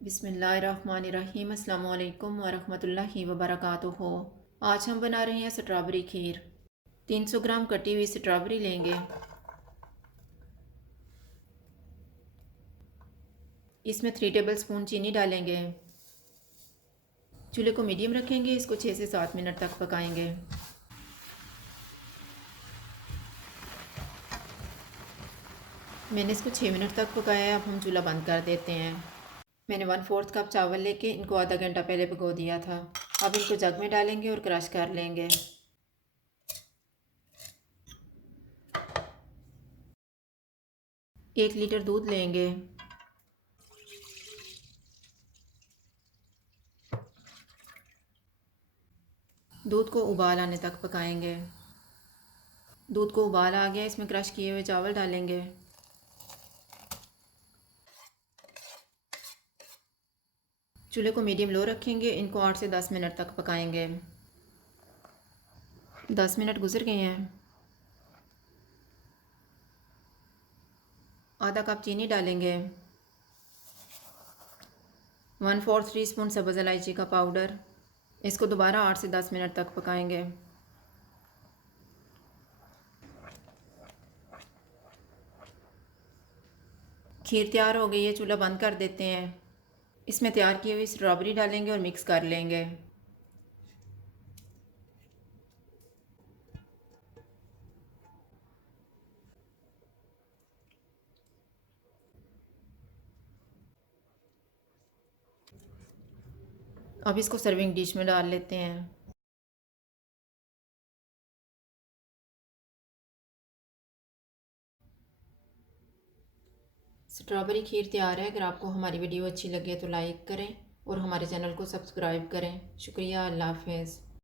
बिस्मिल्लाहिर्रहमानिर्रहीम। अस्सलाम वालेकुम वरहमतुल्लाहि वबरकातुहू। आज हम बना रहे हैं स्ट्रॉबेरी खीर। 300 ग्राम कटी हुई स्ट्रॉबेरी लेंगे। इसमें 3 टेबलस्पून चीनी डालेंगे। चूल्हे को मीडियम रखेंगे। इसको 6 से 7 मिनट तक पकाएंगे। मैंने इसको 6 मिनट तक पकाया है। अब हम चूल्हा बंद कर देते हैं। मैंने 1/4 कप चावल लेके इनको आधा घंटा पहले भिगो दिया था। अब इनको जग में डालेंगे और क्रश कर लेंगे। 1 लीटर दूध लेंगे। दूध को उबाल आने तक पकाएंगे। दूध को उबाल आ गया, इसमें क्रश किए हुए चावल डालेंगे। चूल्हे को मीडियम लो रखेंगे। इनको 8 से 10 मिनट तक पकाएंगे। 10 मिनट गुजर गए हैं। आधा कप चीनी डालेंगे। 1/4 टीस्पून सब्ज़ इलायची का पाउडर। इसको दोबारा 8 से 10 मिनट तक पकाएंगे। खीर तैयार हो गई है। चूल्हा बंद कर देते हैं। इसमें तैयार की हुई स्ट्रॉबेरी डालेंगे और मिक्स कर लेंगे। अब इसको सर्विंग डिश में डाल लेते हैं। स्ट्रॉबेरी खीर तैयार है। अगर आपको हमारी वीडियो अच्छी लगे तो लाइक करें और हमारे चैनल को सब्सक्राइब करें। शुक्रिया। अल्लाह हाफ़िज़।